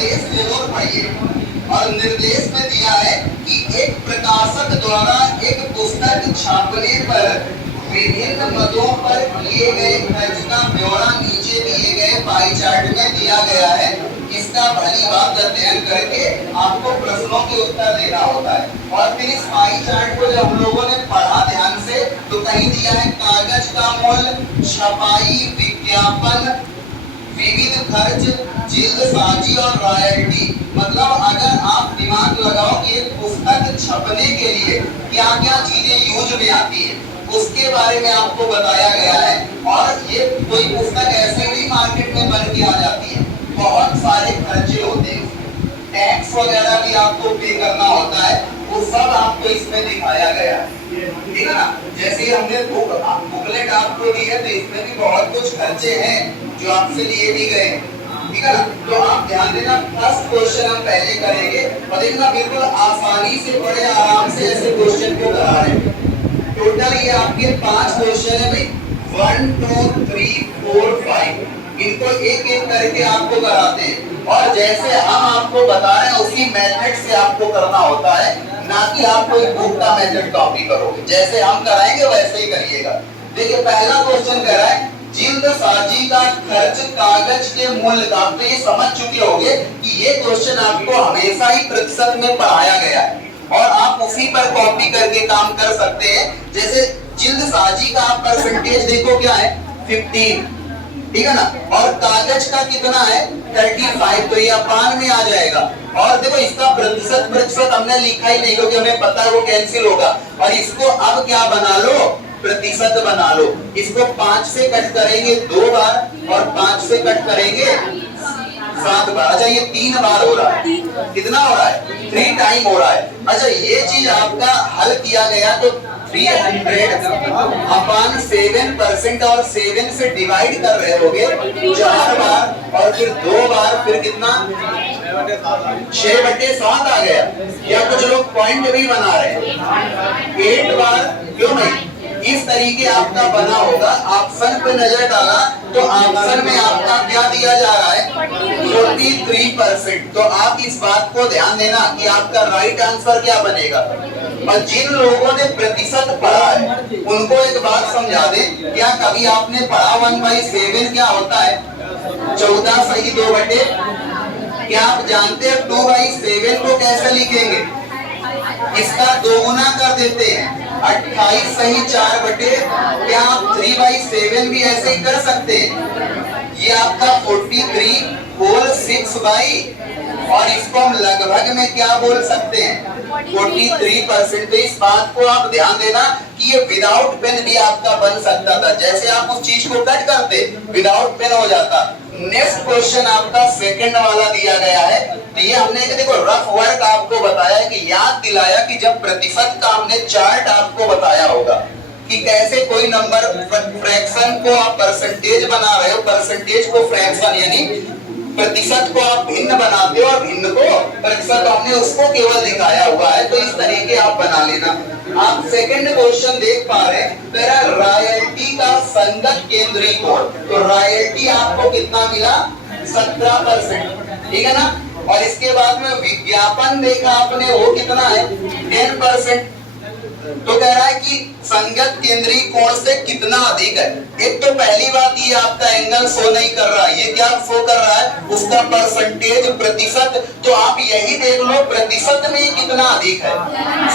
निर्देश जरूर पढ़िए। और निर्देश में दिया है कि एक प्रकाशक द्वारा एक पुस्तक छापने पर विभिन्न मदों पर किए गए खर्च का ब्यौरा नीचे दिए गए पाई चार्ट में दिया गया है। इसका भली बात अध्ययन करके आपको प्रश्नों के उत्तर देना होता है। और फिर इस पाई चार्ट को जब हम लोगों ने पढ़ा ध्यान से तो कहीं दिया है कागज का मूल्य, छपाई, विज्ञापन, विविध खर्च, जिल्दसाजी और रॉयल्टी। मतलब अगर आप दिमाग लगाओ कि एक पुस्तक छपने के लिए क्या क्या चीजें यूज में आती है उसके बारे में आपको बताया गया है। और ये कोई पुस्तक ऐसे नहीं मार्केट में बन के आ जाती है, बहुत सारे खर्चे होते हैं, टैक्स वगैरह भी आपको पे करना होता है, वो सब आपको इसमें दिखाया गया है। ठीक है ना। जैसे हमने बुकलेट आपको दी है तो इसमें भी बहुत कुछ खर्चे हैं जो आपसे लिए भी गए। ठीक है ना। तो आप ध्यान देना, फर्स्ट क्वेश्चन हम पहले करेंगे और देखना बिल्कुल आसानी से, बड़े आराम से ऐसे क्वेश्चन को करा रहे हैं। टोटल ये आपके 5 क्वेश्चन है भाई, 1 2 3 4 5। इनको एक एक करके आपको कराते हैं और जैसे हम आपको बता रहे हैं उसी मेथड से आपको करना होता है, ना कि आप कोई बुक का मेथड कॉपी करोगे। जैसे हम कराएंगे वैसे ही करिएगा। देखिए पहला क्वेश्चन कह रहा है जिल्दसाजी का खर्च कागज के मूल्य का। आप तो ये समझ चुके होंगे कि ये क्वेश्चन आपको हमेशा ही प्रतिशत में पढ़ाया गया है और आप उसी पर कॉपी करके काम कर सकते हैं। जैसे जिल्दसाजी का आप परसेंटेज देखो क्या है, 15। ठीक है ना। और कागज का कितना है, 35। तो ये अपान में आ जाएगा। और देखो इसका प्रतिशत हमने लिखा ही नहीं क्योंकि हमें पता है वो कैंसिल होगा। और इसको अब क्या बना लो, प्रतिशत बना लो। इसको 5 से कट करेंगे 2 बार और 5 से कट करेंगे 7 बार। अच्छा ये 3 बार हो रहा है, कितना हो रहा है, 3 टाइम हो रहा है। अच्छा ये चीज आपका हल किया गया तो 300 अपान 7% और 7 से डिवाइड कर रहे होगे 4 बार और फिर 2 बार, फिर कितना 6/7 आ गया। या कुछ लोग पॉइंट भी बना रहे हैं 8 बार, क्यों नहीं। इस तरीके आपका बना होगा। ऑप्शन पे नजर डाला तो ऑप्शन में आपका क्या दिया जा रहा है, 43%। तो आप इस बात को ध्यान देना कि आपका राइट आंसर क्या बनेगा। और जिन लोगों ने प्रतिशत पढ़ा है उनको एक बात समझा दे, क्या कभी आपने पढ़ा 1/7 क्या होता है, 14 सही 2 बटे। क्या आप जानते हैं 2/7 को कैसे लिखेंगे, इसका 2 गुना कर देते हैं, 28 सही 4 बटे। क्या आप 3/7 भी ऐसे ही कर सकते हैं। ये आपका 43 होल 6 और इसको हम लगभग में क्या बोल सकते हैं, 43%। तो इस बात को आप ध्यान देना कि ये विदाउट पेन भी आपका बन सकता था। जैसे आप उस चीज को कट करते विदाउट पेन हो जाता। नेक्स्ट क्वेश्चन आपका सेकंड वाला दिया गया है। तो ये हमने देखो रफ वर्क आपको बताया कि याद दिलाया कि जब प्रतिशत का हमने चार्ट आपको बताया होगा कि कैसे कोई नंबर फ्रैक्शन को आप परसेंटेज बना रहे हो, परसेंटेज को फ्रैक्शन यानी प्रतिशत को आप भिन्न बनाते हो और भिन्न को प्रतिशत, हमने उसको केवल दिखाया हुआ है। तो इस तरीके आप बना लेना। आप सेकंड क्वेश्चन देख पा रहे हैं, रॉयल्टी का संगत केंद्रीय कोण। तो रॉयल्टी आपको कितना मिला, 17%। ठीक है ना। और इसके बाद में विज्ञापन देखा आपने, वो कितना है, 10%। तो कह रहा है कि संगत केंद्रीय कोण से कितना अधिक है। एक तो पहली बात ये आपका एंगल शो नहीं कर रहा है, ये क्या शो कर रहा है, उसका परसेंटेज प्रतिशत। तो आप यही देख लो प्रतिशत में कितना अधिक है,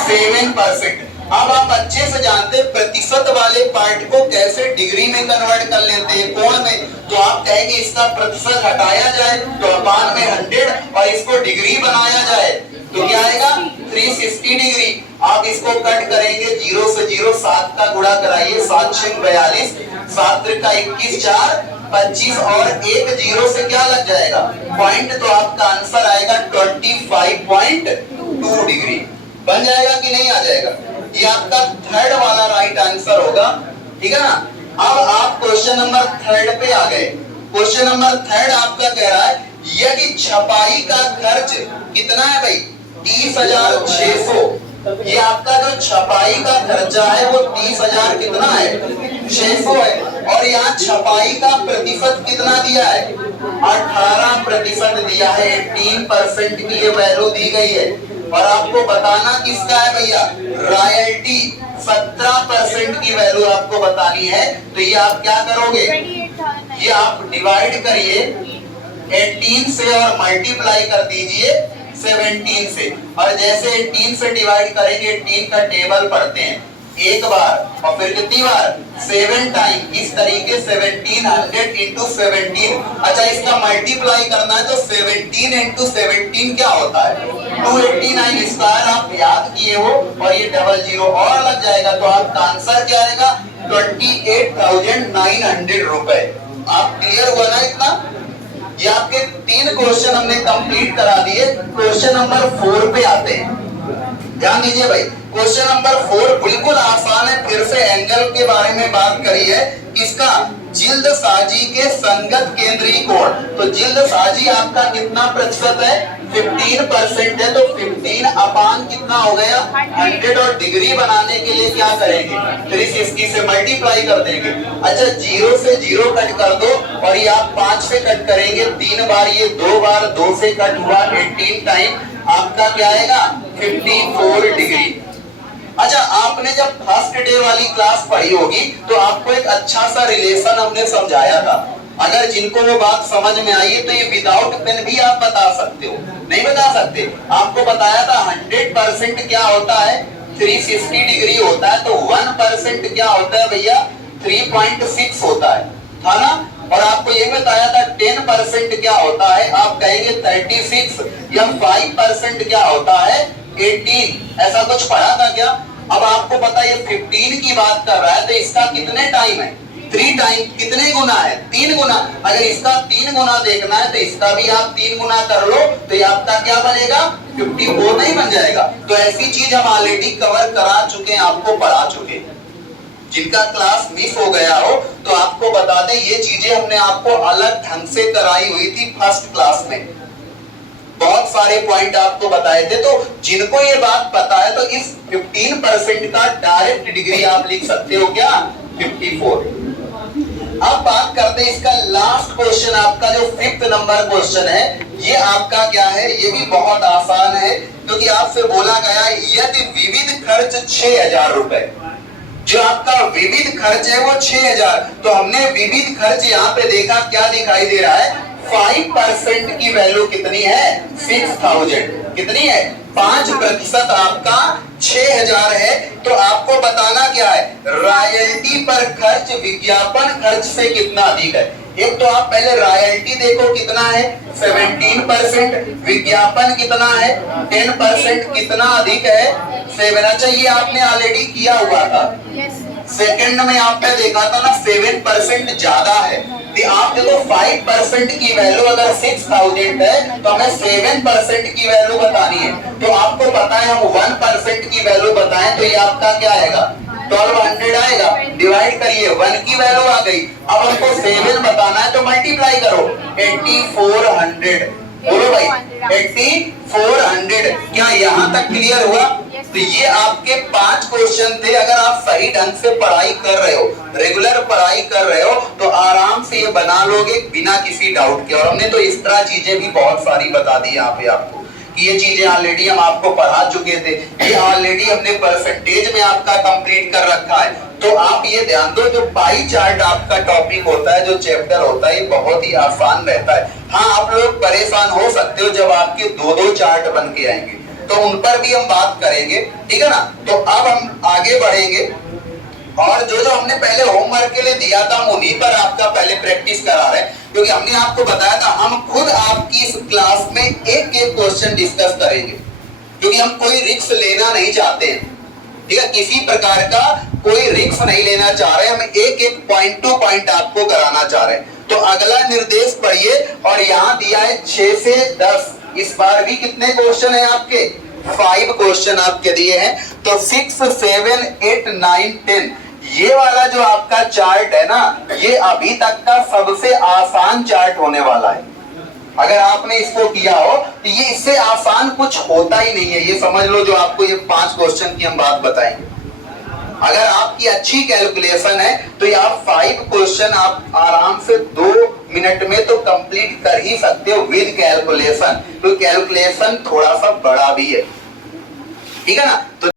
7%। अब आप अच्छे से जानते हैं प्रतिशत वाले पार्ट को कैसे डिग्री में कन्वर्ट कर लेते हैं, कोण में। तो आप कहेंगे इसका प्रतिशत हटाया जाए तो अपान में 100 और इसको डिग्री बनाया जाए तो क्या आएगा, 360 डिग्री। आप इसको कट करेंगे 0 से 0, 7 का गुणा कराइए, 7 6 42, 7 का 21, 4 25 और 1 0 से क्या लग जाएगा, पॉइंट। तो आपका आंसर आएगा 25.2 डिग्री। बन जाएगा कि नहीं आ जाएगा। ये आपका थर्ड वाला राइट आंसर होगा। ठीक है ना। अब आप क्वेश्चन नंबर 3 पे आ गए। क्वेश्चन नंबर 3 आपका कह रहा है यदि छपाई का खर्च कितना है भाई, 30,600। ये आपका जो छपाई का खर्चा है वो 30,000 कितना है, 600 है। और यहाँ छपाई का प्रतिशत कितना दिया है, 18% दिया है, 18% की ये वैल्यू दी गई है। और आपको बताना किसका है भैया, रॉयल्टी 17% की वैल्यू आपको बतानी है। तो ये आप क्या करोगे, ये आप डिवाइड करिए 18 से और मल्टीप्लाई कर दीजिए 17 से। और जैसे 18 से डिवाइड करेंगे, 18 का टेबल पढ़ते हैं एक बार और फिर कितनी बार, 7 टाइम। इस तरीके 1700 इंटू 17। अच्छा, इसका मल्टीप्लाई करना है तो 17 इंटू 17 क्या होता है, 289 स्क्वायर। आप याद किए हो और ये डबल जीरो और लग जाएगा, तो आपका आंसर क्या आएगा, 28,900 रुपए। आप क्लियर हुआ ना इतना। ये आपके 3 क्वेश्चन हमने कंप्लीट करा दिए। क्वेश्चन नंबर 4 पे आते हैं, ध्यान दीजिए भाई। क्वेश्चन नंबर 4 बिल्कुल आसान है। फिर से एंगल के बारे में बात करी है, इसका जिल्द साजी के संगत केंद्रीय कोण। तो जिल्द साजी आपका कितना प्रतिशत है, 15% है। तो 15 अपान कितना हो गया, 100। और डिग्री बनाने के लिए क्या करेंगे, 360 से मल्टीप्लाई कर देंगे। अच्छा, 0 से 0 कट कर दो और ये आप 5 से कट करेंगे 3 बार, ये 2 बार, 2 से कट हुआ 18 टाइम। आपका क्या आएगा, 54 डिग्री। अच्छा, आपने जब फर्स्ट डे वाली क्लास पढ़ी होगी तो आपको एक अच्छा सा रिलेशन हमने समझाया था। अगर जिनको वो बात समझ में आई है तो ये विदाउट पेन भी आप बता सकते हो, नहीं बता सकते। आपको बताया था 100% क्या होता है, 360 डिग्री होता है। तो 1% क्या होता है भैया, 3.6 होता है, था ना। और आपको ये बताया था 10% क्या होता है, आप कहेंगे 36। या 5% क्या होता है, 18। ऐसा कुछ पढ़ा था क्या। अब आपको पता है 15 की बात कर रहा है तो इसका कितने टाइम है, 3 टाइम। कितने गुना है, 3 गुना। अगर इसका 3 गुना देखना है तो इसका भी आप 3 गुना कर लो, तो ये आपका क्या बनेगा, 54 नहीं बन जाएगा। तो ऐसी चीज हम ऑलरेडी कवर करा चुके हैं, आपको पढ़ा चुके हैं। जिनका क्लास मिस हो गया हो तो आपको बता दें, ये चीजें हमने आपको अलग ढंग से कराई हुई थी फर्स्ट क्लास में। बहुत सारे पॉइंट आपको बताए थे। तो जिनको ये बात पता है तो इस 15% का डायरेक्ट डिग्री आप लिख सकते हो क्या, 54। अब बात करते हैं इसका लास्ट क्वेश्चन, आपका जो 5th नंबर क्वेश्चन है। ये आपका क्या है, ये भी बहुत आसान है क्योंकि आपसे बोला गया यदि विविध खर्च 6000 रुपए, जो आपका विविध खर्च है वो 6000। तो हमने विविध खर्च यहाँ पे देखा, क्या दिखाई दे रहा है, 5% की वैल्यू कितनी है, 6000। कितनी है, 5% आपका 6000 है। तो आपको बताना क्या है, रॉयल्टी पर खर्च विज्ञापन खर्च से कितना अधिक है। एक तो आप पहले रॉयल्टी देखो कितना है, 17%। विज्ञापन कितना है, 10%। कितना अधिक है, 7। अच्छा, ये आपने ऑलरेडी किया हुआ था। सेकंड में आपने देखा था ना, 7% ज्यादा है। तो आप देखो 5% की वैल्यू अगर 6000 है तो हमें 7% की वैल्यू बतानी है। तो आपको पता है हम 1% की वैल्यू बताएं तो ये आपका क्या आएगा, 1200 आएगा। डिवाइड करिए, 1 की वैल्यू आ गई। अब हमको 7 बताना है तो मल्टीप्लाई करो 8400। बोलो भाई, 8400। क्या यहाँ तक क्लियर हुआ। तो ये आपके 5 क्वेश्चन थे। अगर आप सही ढंग से पढ़ाई कर रहे हो, रेगुलर पढ़ाई कर रहे हो तो आराम से ये बना लोगे बिना किसी डाउट के। और हमने तो इस तरह चीजें भी बहुत सारी बता दी यहाँ पे आपको कि ये चीजें ऑलरेडी हम आपको पढ़ा चुके थे। ये ऑलरेडी हमने परसेंटेज में आपका कंप्लीट कर रखा है। तो आप ये ध्यान दो, जो पाई चार्ट आपका टॉपिक होता है, जो चैप्टर होता है, ये बहुत ही आसान रहता है। हाँ, आप लोग परेशान हो सकते हो जब आपके 2-2 चार्ट बन के आएंगे, तो उन पर भी हम बात करेंगे, ठीक है ना। तो अब हम आगे बढ़ेंगे और जो जो हमने पहले होमवर्क के लिए दिया था उन्हीं पर आपका पहले प्रैक्टिस करा रहे हैं। क्योंकि हमने आपको बताया था हम खुद आपकी इस क्लास में एक एक क्वेश्चन डिस्कस करेंगे, क्योंकि हम कोई रिस्क लेना नहीं चाहते हैं, ठीक है। किसी प्रकार का कोई रिस्क नहीं लेना चाह रहे, हम एक एक पॉइंट टू पॉइंट आपको कराना चाह रहे हैं। तो अगला निर्देश पढ़िए और यहाँ दिया है 6 से 10। इस बार भी कितने क्वेश्चन है आपके, 5 क्वेश्चन आपके दिए हैं। तो 6, 7, 8, 9, 10 ये वाला जो आपका चार्ट है ना, ये अभी तक का सबसे आसान चार्ट होने वाला है। अगर आपने इसको किया हो तो ये इससे आसान कुछ होता ही नहीं है, ये समझ लो। जो आपको ये 5 क्वेश्चन की हम बात बताएंगे, अगर आपकी अच्छी कैलकुलेशन है तो आप 5 क्वेश्चन आप आराम से 2 मिनट में तो कंप्लीट कर ही सकते हो विद कैलकुलेशन, तो कैलकुलेशन थोड़ा सा बड़ा भी है, ठीक है ना। तो